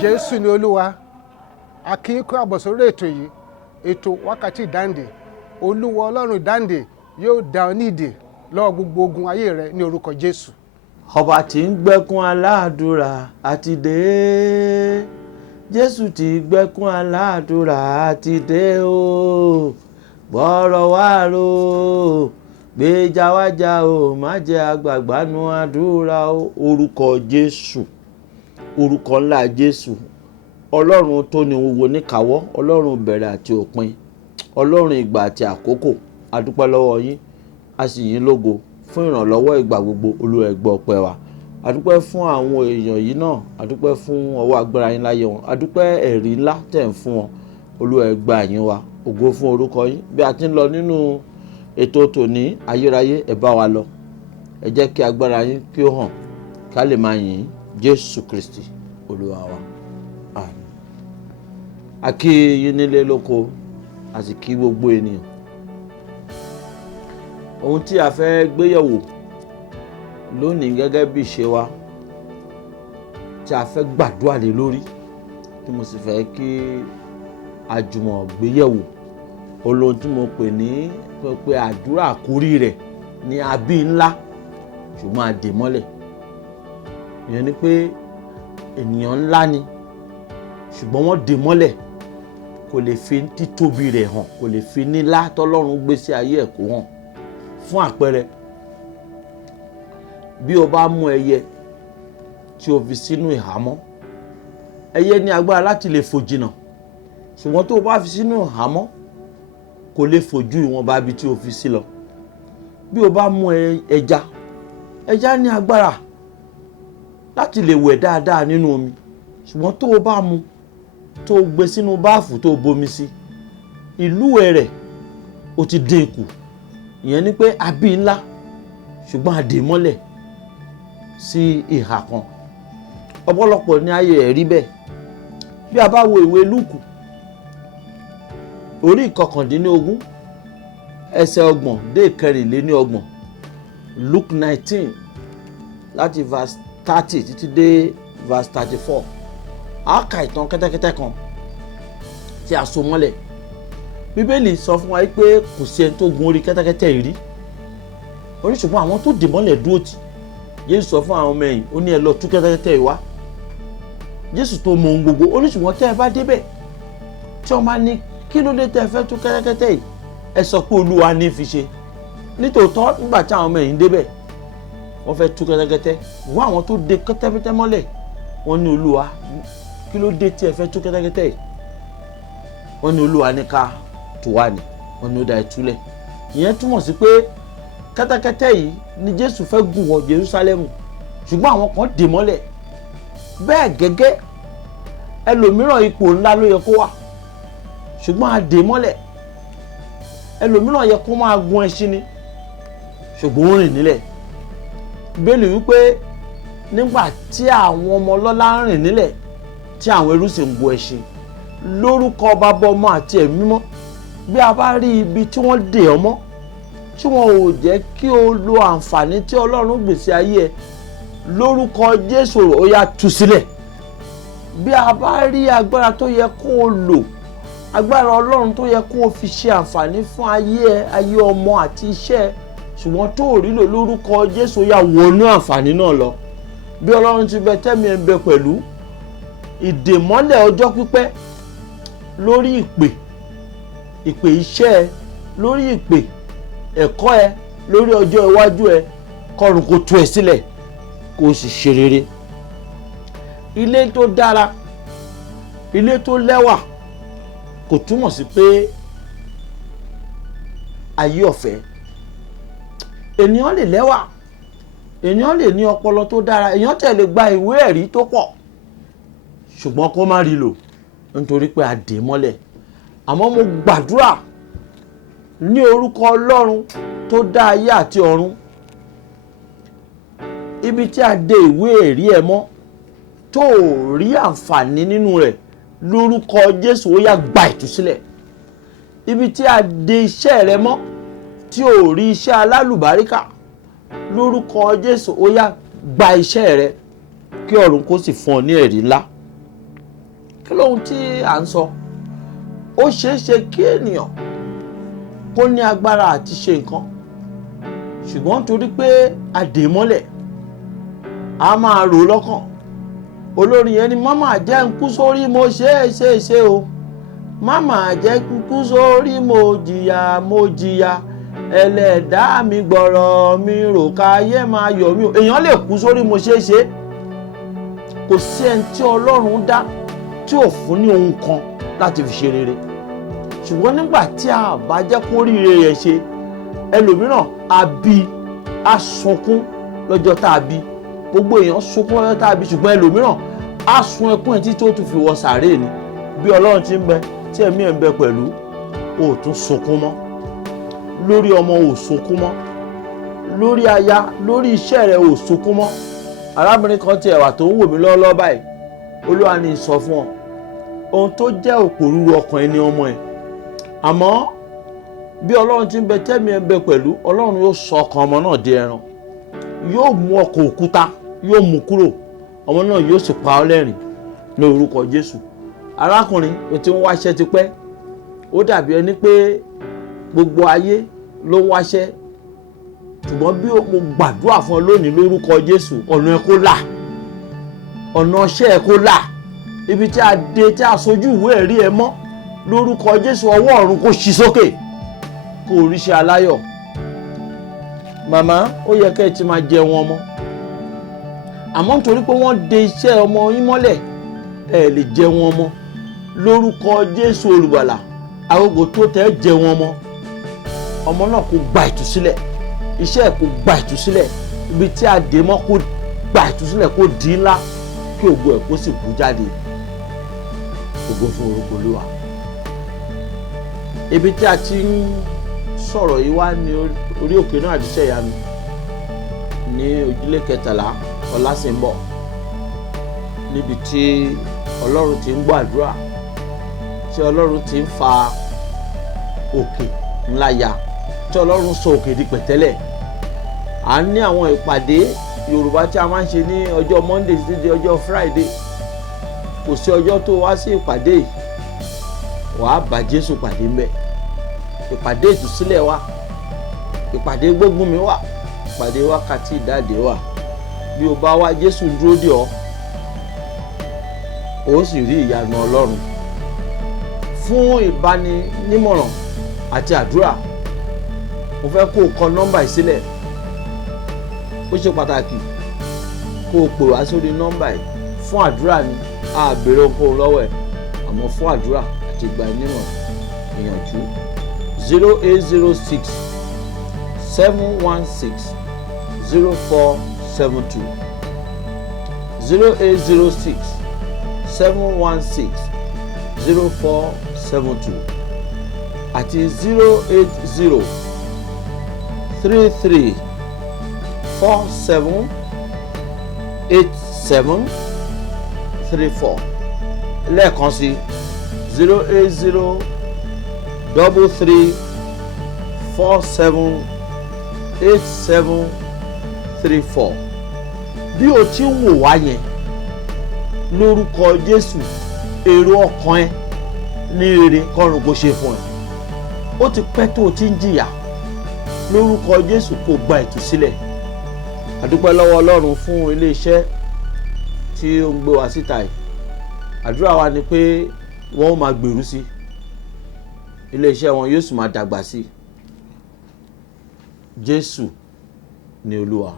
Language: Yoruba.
Jésù ni Olúwa. A kí yín kú àbọ̀ sórí ètò yìí, ètò wákàtí ìdáǹdè. Olúwa Ọlọ́run ìdáǹdè yóò dá ọ ní ìdè lọ́wọ́ gbogbo ogun ayé rẹ ní orúkọ Jésù. Ọba tí ń gbẹ́kún aládùúrà àti dé. Jésù tí gbẹ́kún aládùúrà àti dé o. Gbọ́rọ̀ wá rò, gbèjà wájà o, má jẹ́ àgbàgbánu àdúrà o. Orúkọ Jésù, orúkọ ńlá Jésù. Ọlọ́run tó ní wúwo níkàáwọ́, Ọlọ́run bẹ̀rẹ̀ àti òpin, Ọlọ́run ìgbà àti àkókò. A dúpẹ́ lọ́wọ́ yín, a sì yìn lógo fún ìrànlọ́wọ́ ìgbà gbogbo. Olúwa ẹ gbọ́ ọpẹ́ wa. A dúpẹ́ fún àwọn èèyàn yìí náà, a dúpẹ́ fún ọwọ́ agbára yín láyé wọn, a dúpẹ́ ẹ̀rí ńlá tẹ̀ ń fún wọn. Olúwa ẹ gbà yín wa, ògo fún orúkọ yín. Bí a ti ń lọ nínú ètò tòní ayérayé, ẹ bá wa lọ. Ẹ jẹ́ kí agbára yín kí ó hàn, ká lè máa yìn Jésù Kristi Olúwa wa. Àmín. A kí yín nílé lóko, a sì kí gbogbo ènìyàn. Ohun tí a fẹ́ gbéyẹ̀wò lónìí gẹ́gẹ́ bí ìṣe wa, tí a fẹ́ gbàdúrà lé lórí, tí mo sì fẹ́ kí a jùmọ̀ gbéyẹ̀wò, olóhun tí mo pè ní pé àdúrà àkórí rẹ̀ ní àbí ńlá ṣùgbọ́n a dè mọ́lẹ̀. Ìyẹn ni pé ènìyàn ńlá ni ṣùgbọ́n wọ́n dè mọ́lẹ̀, kò lè fi títóbi rẹ̀ hàn, kò lè fi nílá tọ́lọ́run gbé sí ayé ẹ̀ kó hàn. Fún àpẹẹrẹ, bí o bá mú ẹyẹ tí o fi sínú ìhámọ́, ẹyẹ ní agbára láti lè fò jìnnà, ṣùgbọ́n tó o bá fi sínú ìhámọ́ kò lè fò ju ìwọ̀nba ibi tí o fi sí lọ. Bí o bá mú ẹja, ẹja ní agbára láti lè wẹ̀ dáadáa nínú omi, ṣùgbọ́n tó o bá mú, tó o gbé sínú báàfù tó o bomi sí, ìlúwẹ̀ rẹ̀ ó ti dín kù. Ìyẹn ni pé àbí ńlá ṣùgbọ́n a dè mọ́lẹ̀ sí ìhà kan. Ọ̀pọ̀lọpọ̀ ní ayé ẹ̀ rí bẹ́ẹ̀. Bí a bá wo ìwé Lúùkù orí ìkọkàndínlógún ẹsẹ̀ 30 dé 34, Luke 19 láti verse 30 títí dé verse 34, a kà ìtàn kẹ́tẹ́kẹ́tẹ́ kan tí a so mọ́lẹ̀. Bíbélì sọ fún wa pé kò sí ẹni tó gun orí kẹ́tẹ́kẹ́tẹ́ yìí rí. Ó ní ṣùgbọ́n àwọn tó dè mọ́lẹ̀ dúró tì. Jésù sọ fún àwọn ọmọ ẹ̀yìn, ó ní ẹ lọ tú kẹ́tẹ́kẹ́tẹ́ yìí wá. Jésù tó mọ ohun gbogbo, ó ní ṣùgbọ́n tẹ́ ẹ bá débẹ̀, tí wọ́n bá ní kí ló dé tẹ́ ẹ fẹ́ tú kẹ́tẹ́kẹ́tẹ́ yìí, ẹ sọ pé Olúwa ní fi ṣe. Nítòótọ́ nígbà tí àwọn ọmọ ẹ̀yìn débẹ̀, wọ́n fẹ́ tú kẹ́tẹ́kẹ́tẹ́, wọ́n àwọn tó dè kẹ́tẹ́kẹ́tẹ́ mọ́lẹ̀, wọ́n ní Olúwa kí ló dé tí ẹ fẹ́ tú kẹ́tẹ́kẹ́tẹ́ yìí. Wọ́n ní Olúwa ní ká tú wá ni, wọ́n ní ó dá ẹ túlẹ̀. Ìyẹn túmọ̀ sí pé kẹ́tẹ́kẹ́tẹ́ yìí ni Jésù fẹ́ gùn wọ Jerúsálẹ́mù, ṣùgbọ́n àwọn kan dè mọ́lẹ̀. Bẹ́ẹ̀ gẹ́gẹ́ ẹlòmíràn ipò ńlá ló yẹ kó wà, ṣùgbọ́n a dè mọ́lẹ̀. Ẹlòmíràn yẹ kó máa gun ẹṣin ni, ṣùgbọ́n ó rìn nílẹ̀. Bíbélì wípé nígbà tí àwọn ọmọ ọlọ́lá ń rìn nílẹ̀, tí àwọn ẹrú sì ń gun ẹṣin, lórúkọ Baba, Ọmọ àti Ẹ̀mí Mímọ́, bí a bá rí ibi tí wọ́n dè ọ́ mọ́, tí wọn ò jẹ́ kí o lo àǹfààní tí Ọlọ́run gbèsè ayé ẹ, lórúkọ Jésù ó yá tú sílẹ̀. Bí a bá rí agbára tó yẹ kó o lò, agbára Ọlọ́run tó yẹ kó o fi ṣe àǹfààní fún ayé ẹ, ayé ọmọ àti iṣẹ́ ẹ, ṣùgbọ́n tó ò rí lò, lórúkọ Jésù ó yá wọnú àǹfààní náà lọ. Bí Ọlọ́run ti bẹ tẹ́mi ẹ ń bẹ pẹ̀lú, ìdèmọ́lẹ̀ ọjọ́ pípẹ́ lórí ìpè iṣẹ́ ẹ, lórí ìpè ẹ̀kọ́ ẹ, lórí ọjọ́ iwájú ẹ, kọ́run kó tú ẹ sílẹ̀ kó o sì ṣe rere. Ilé tó dára, ilé tó lẹ́wà kò túmọ̀ sí pé ayé ọ̀fẹ́. Ènìyàn lè lẹ́wà, ènìyàn lè ní ọpọlọ tó dára, ènìyàn tẹ̀ lè gba ìwé ẹ̀rí tó pọ̀, ṣùgbọ́n kó má rí lò nítorí pé a dè mọ́lẹ̀. Àmọ́ mo gbàdúrà ní orúkọ Ọlọ́run tó dá ayé àti ọ̀run, ibi tí a dè ìwé ẹ̀rí ẹ mọ́ tó rí àǹfààní nínú rẹ̀, lórúkọ Jésù ó yá gba ìtúsílẹ̀. Ibi tí a dè iṣẹ́ rẹ mọ́ tí ò rí iṣẹ́ alálùbáríkà lórúkọ Jésù ó yá gba iṣẹ́ rẹ kí ọ̀run kó sì fún ọ ní ẹ̀rí ńlá. Kí lóhun tí à ń sọ? Ó ṣeé ṣe kí ènìyàn kó ní agbára àti ṣe nǹkan ṣùgbọ́n torí pé a dè mọ́lẹ̀ a máa rò lọ́kàn. Olórin yẹn ni máma jẹ́ ń kú sórí mo ṣe o, máma jẹ́ ń kú sórí mo jìyà ẹlẹ́dàá mi gbọ́rọ̀ mi rò káyé máa yọ̀ mí o. Èèyàn lè kú sórí mo ṣe. Kò sí ẹni tí Ọlọ́run dá tí ò fún ní ohun kan láti fi ṣe rere ṣùgbọ́n nígbà tí a bá jẹ́ kó ríire rẹ̀ ṣe, ẹlòmíràn a bí a sunkún lọ́jọ́ tá a bí, gbogbo èèyàn sunkún lọ́jọ́ tá a bí, ṣùgbọ́n ẹlòmíràn a sun ẹkún ẹ̀ tí tó tún fi wọ sàréè ni. Bí Ọlọ́run ti ń bẹ tí ẹ̀mí ẹ̀ ń bẹ pẹ̀lú, o ò tún sunkún mọ́ lórí ọmọ, ò sunkún mọ́ lórí aya, lórí iṣẹ́ rẹ̀, ò sunkún mọ́. Arábìnrin kan ti ẹ̀wà tó ń wò mí lọ́wọ́lọ́wọ́ báyìí, Olúwa ni sọ fún ọ ohun tó jẹ́ òpòrúru ọkàn ẹni ọmọ ẹ̀, àmọ́ bí Ọlọ́run ti ń bẹ tẹ́mi ẹ̀ ń bẹ pẹ̀lú, Ọlọ́run yóò sọ ọkàn ọmọ náà di ẹran, yóò mú ọkàn òkúta, yóò mú kúrò, ọmọ náà yóò sì pa ọ́ lẹ́rìn ní orúkọ Jésù. Arákùnrin tí ń wáṣẹ́ ti pẹ́, ó dàbí ẹni pé gbogbo ayé ló ń wáṣẹ́, ṣùgbọ́n bí mo gbàdúrà fún ọ lónìí lórúkọ Jésù, ọ̀nà ẹ kó là, ọ̀nà iṣẹ́ ẹ kó là, ibi tí a dé tí a sojú ìwé ẹ̀rí ẹ mọ́ lórúkọ Jésù, ọwọ́ ọ̀run kó ṣí sókè kó oríṣẹ́ aláyọ̀. Màmá, ó yẹ kẹ́ ẹ ti máa jẹ wọn ọmọ, àmọ́ nítorí pé wọ́n de iṣẹ́ ọmọ yín mọ́lẹ̀, ẹ lè jẹ wọn ọmọ lórúkọ Jésù olùgbàlà. Agogo tó tẹ́ jẹ wọn ọmọ náà kó gba ìtúsílẹ̀, iṣẹ́ ẹ̀ kó gba ìtúsílẹ̀, ibi tí a dè mọ́ kó gba ìtúsílẹ̀, kó di ńlá, kí ògo ẹ̀ kó sì bú jáde. Ògo fún orúkọ Olúwa. Ibi tí a ti ń sọ̀rọ̀ yìí wá ní orí òkè náà àdìsẹ́ ìyanu ní ojúlé 13 Ọlásìnbọ̀, níbi tí Ọlọ́run ti ń gbọ́ àdúrà, tí Ọlọ́run ti ń fa òkè ńlá ya, tí Ọlọ́run sọ òkè di pẹ̀tẹ́lẹ̀. À ń ní àwọn ìpàdé Yorùbá tí a máa ń ṣe ní ọjọ́ Monday títí di ọjọ́ Friday. Kò sí ọjọ́ tó wá sí ìpàdé yìí wàá bá Jésù pàdé ń bẹ̀. Ìpàdé ìtúsílẹ̀ wà, ìpàdé gbógun mi wà, ìpàdé wákàtí ìdáde wà. Bí o bá wá, Jésù dúró dè ọ́, ó sì rí ìyanu Ọlọ́run. Fún ìbáninímọ̀ràn àti àdúrà, mo fẹ́ kó o kọ nọ́mbà yìí sílẹ̀. Ó ṣe pàtàkì kó o pè wá sórí nọ́mbà yìí. Fún àdúrà ni a béèrè ohunkóhun lọ́wọ́ ẹ̀, àmọ́ fún àdúrà àti ìgbaninímọ̀ràn ìyànjú 0806 716 0472 0806 716 0472 àti 080 33 47 87 34. Lẹ́ẹ̀kan sí 080 33 47 87 34. Bí o ti ń wò wá yẹn lórúkọ Jésù, èrò ọkàn ẹ ní rere kọ́run kó ṣe fún ẹ. Ó ti pẹ́ tó o ti ń jìyà, lórúkọ Jésù kó gba ìtúsílẹ̀. A dúpẹ́ lọ́wọ́ Ọlọ́run fún iléeṣẹ́ tí ó ń gbé wa síta yìí. Àdúrà wa ni pé wọ́n ó máa gbèrú sí, iléeṣẹ́ wọn yóò sì máa dàgbà sí. Jésù ni Olúwa.